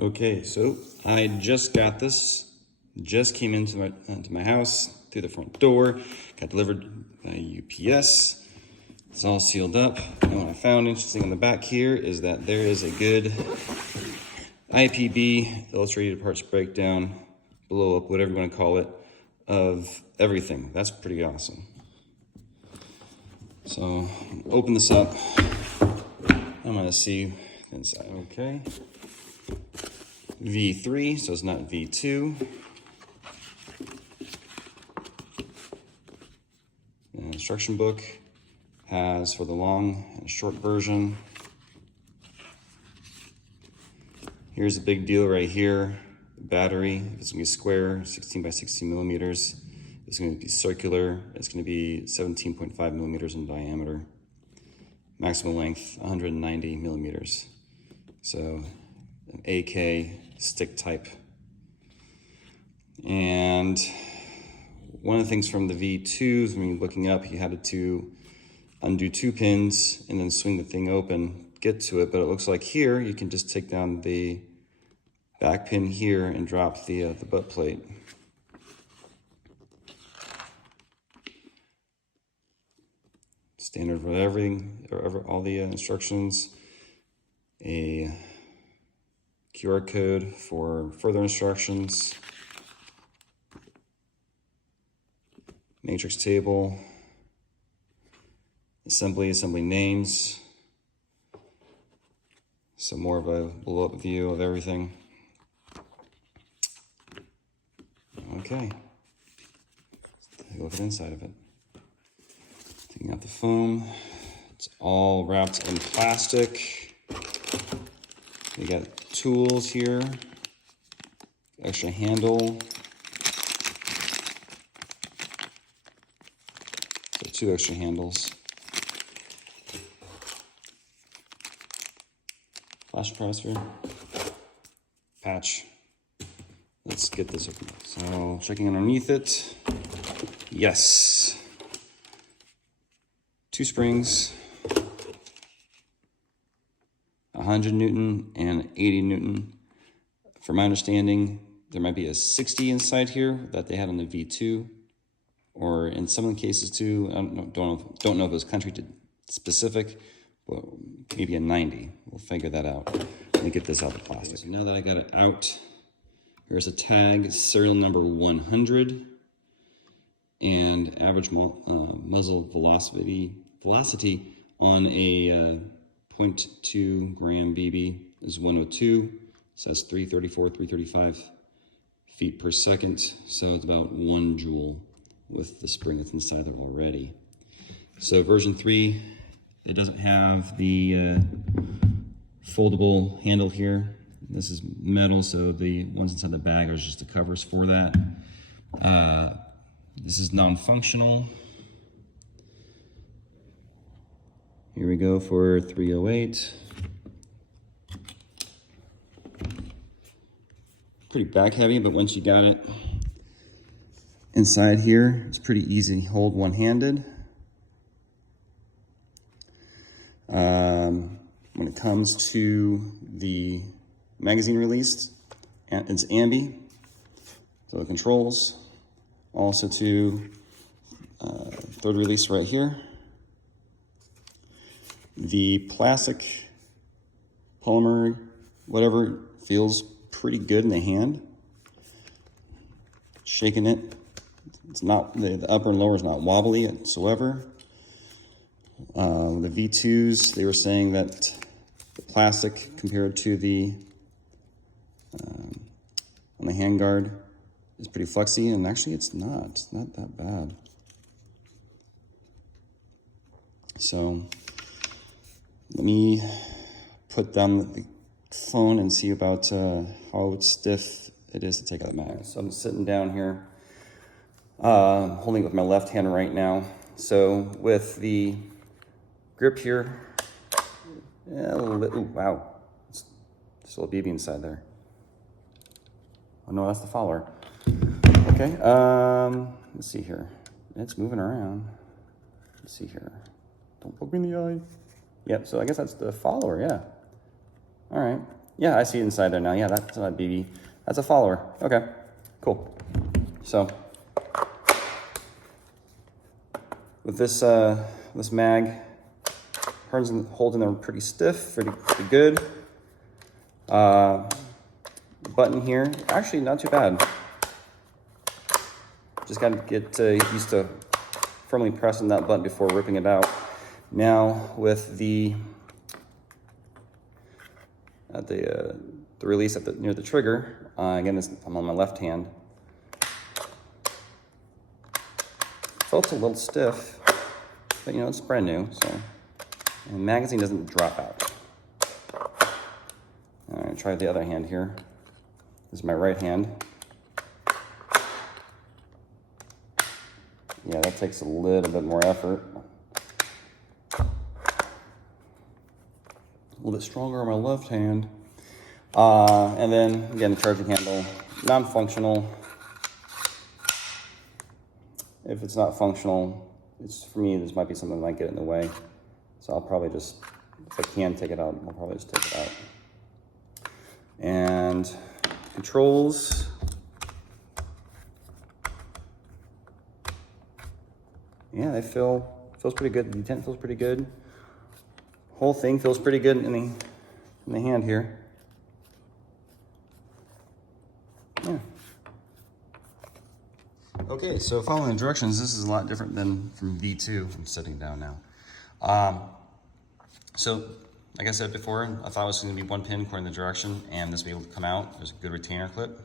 Okay, so I just got this. Just came into my house through the front door. Got delivered by UPS. It's all sealed up. And what I found interesting on the back here is that there is a good IPB, illustrated parts breakdown, blow up, whatever you want to call it, of everything. That's pretty awesome. So open this up. I'm gonna see inside. Okay. V3, so it's not V2. The instruction book has for the long and short version. Here's a big deal right here. The battery, if it's gonna be square, 16 by 16 millimeters. If it's gonna be circular, it's gonna be 17.5 millimeters in diameter. Maximum length, 190 millimeters. So an AK stick type. And one of the things from the V2s, when you're looking up, you had to undo 2 pins and then swing the thing open, get to it. But it looks like here, you can just take down the back pin here and drop the butt plate. Standard for everything, all the instructions. A QR code for further instructions. Matrix table. Assembly names. So more of a blow-up view of everything. Okay. Take a look at the inside of it. Taking out the foam. It's all wrapped in plastic. We got tools here. Extra handle. So 2 extra handles. Flash capacitor. Patch. Let's get this open. So checking underneath it. Yes. 2 springs. 100 Newton and 80 Newton. From my understanding, there might be a 60 inside here that they had on the V2, or in some of the cases too. I don't know if it was country specific, but maybe a 90. We'll figure that out. Let me get this out of the plastic. So now that I got it out, here's a tag, serial number 100, and average muzzle velocity on a 0.2 gram BB is 102. So that's 334, 335 feet per second. So it's about 1 joule with the spring that's inside there already. So version 3, it doesn't have the foldable handle here. This is metal, so the ones inside the bag are just the covers for that. This is non-functional. Here we go for 308. Pretty back heavy, but once you got it inside here, it's pretty easy to hold one-handed. When it comes to the magazine release, it's ambi, so the controls. Also to third release right here. The plastic, polymer, whatever, feels pretty good in the hand. Shaking it, it's not, the upper and lower is not wobbly whatsoever. The V2s, they were saying that the plastic compared to the on the handguard is pretty flexy, and actually it's not that bad. So let me put down the phone and see about how stiff it is to take out the mag. So I'm sitting down here, holding it with my left hand right now. So with the grip here, yeah, a little bit, ooh, wow, it's just a little BB inside there. Oh no, that's the follower. Okay, let's see here. It's moving around. Let's see here. Don't poke me in the eye. Yep, so I guess that's the follower, yeah. All right, Yeah, I see it inside there now. Yeah, that's not BB. That's a follower. Okay, cool. So with this this mag, holding them pretty stiff, pretty good. Button here, actually not too bad. Just got to get used to firmly pressing that button before ripping it out. Now with the release near the trigger, again, I'm on my left hand. Felt a little stiff, but you know, it's brand new, so. And the magazine doesn't drop out. All right, try the other hand here. This is my right hand. Yeah, that takes a little bit more effort. A little bit stronger on my left hand. And then, again, the charging handle, non-functional. If it's not functional, for me, this might be something that might get in the way. So I'll probably just, if I can take it out, I'll probably just take it out. And controls. Yeah, they feels pretty good. The detent feels pretty good. Whole thing feels pretty good in the hand here. Yeah. Okay, so following the directions, this is a lot different than from V2. I'm sitting down now. So, like I said before, I thought it was going to be one pin according to the direction, and this will be able to come out. There's a good retainer clip.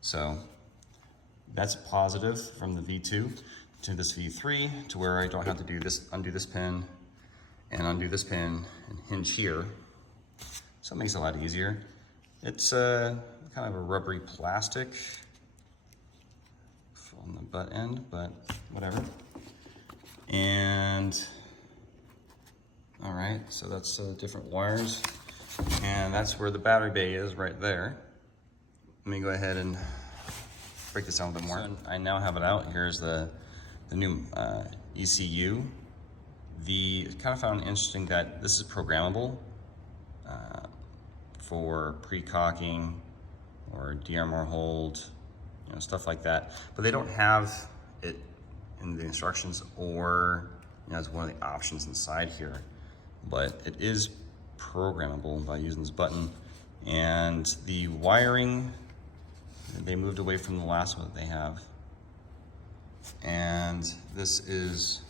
So, that's positive from the V2 to this V3, to where I don't have to do this, undo this pin, and hinge here. So it makes it a lot easier. It's kind of a rubbery plastic on the butt end, but whatever. And all right, so that's different wires, and that's where the battery bay is, right there. Let me go ahead and break this down a bit more. So I now have it out. Here's the new ECU. Kind of found interesting that this is programmable for pre-cocking or DRMR hold, you know, stuff like that. But they don't have it in the instructions or, you know, as one of the options inside here. But it is programmable by using this button. And the wiring, they moved away from the last one that they have. And this is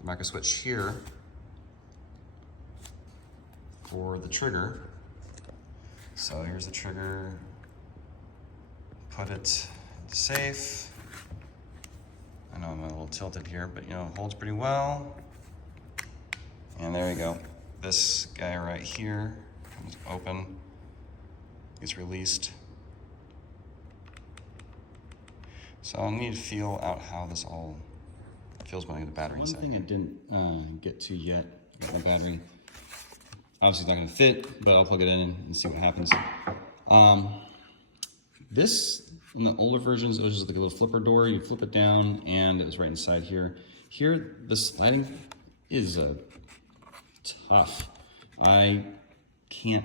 the micro switch here for the trigger. So here's the trigger. Put it safe. I know I'm a little tilted here, but you know, it holds pretty well. And there you go. This guy right here comes open, gets released. So I'll need to feel out how this all feels when I get the battery inside. One thing I didn't get to yet, got my battery. Obviously it's not gonna fit, but I'll plug it in and see what happens. This, in the older versions, it was just like a little flipper door. You flip it down and it was right inside here. Here, the sliding is tough. I can't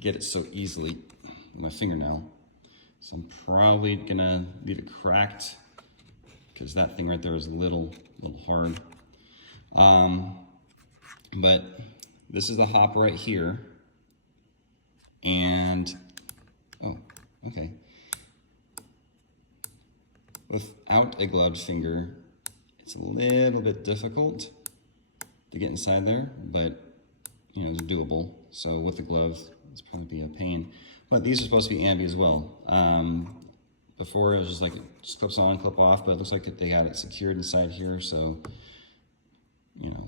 get it so easily with my fingernail. So I'm probably gonna leave it cracked because that thing right there is a little hard. But this is the hop right here. And, oh, okay. Without a gloved finger, it's a little bit difficult to get inside there, but you know, it's doable. So with the glove, it's probably be a pain. But these are supposed to be ambi as well. Before it was just like it just clips on, clip off, but it looks like they got it secured inside here. So, you know,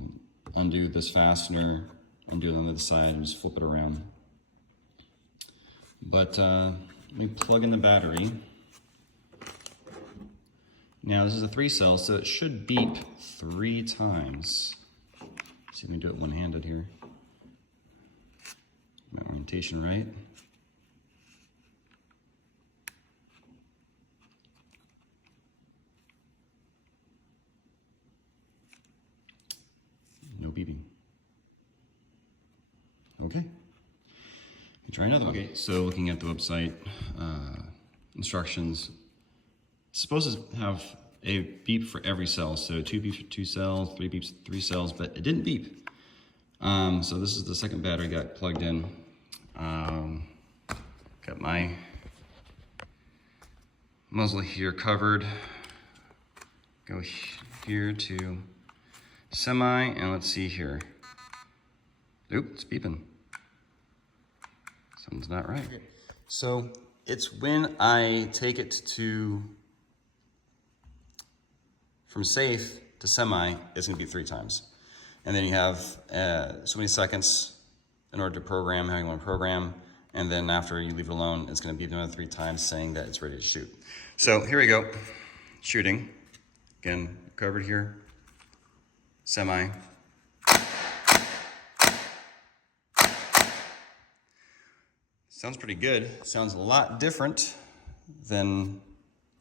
undo this fastener, undo it on the other side, and just flip it around. But let me plug in the battery. Now this is a 3-cell, so it should beep 3 times. See if we can do it one-handed here. My orientation right. No beeping. Try another one. Okay, so looking at the website instructions, it's supposed to have a beep for every cell. So 2 beeps for 2 cells, 3 beeps for 3 cells, but it didn't beep. So this is the second battery got plugged in. Got my muzzle here covered. Go here to semi, and let's see here. Oop, it's beeping. Something's not right. Okay. So it's when I take it to, from safe to semi, it's gonna beep 3 times. And then you have so many seconds in order to program how you want to program. And then after you leave it alone, it's gonna beep another 3 times saying that it's ready to shoot. So here we go, shooting. Again, covered here, semi. Sounds pretty good. Sounds a lot different than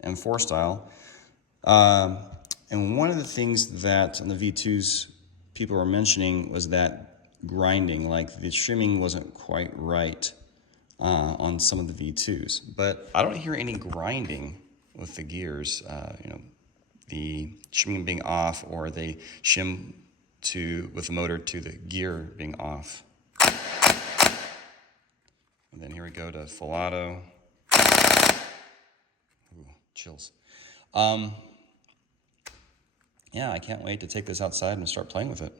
M4 style. And one of the things that on the V2s people were mentioning was that grinding, like the trimming wasn't quite right on some of the V2s. But I don't hear any grinding with the gears, you know, the shimming being off or the shim with the motor to the gear being off. And then here we go to full auto. Ooh, chills. Yeah, I can't wait to take this outside and start playing with it.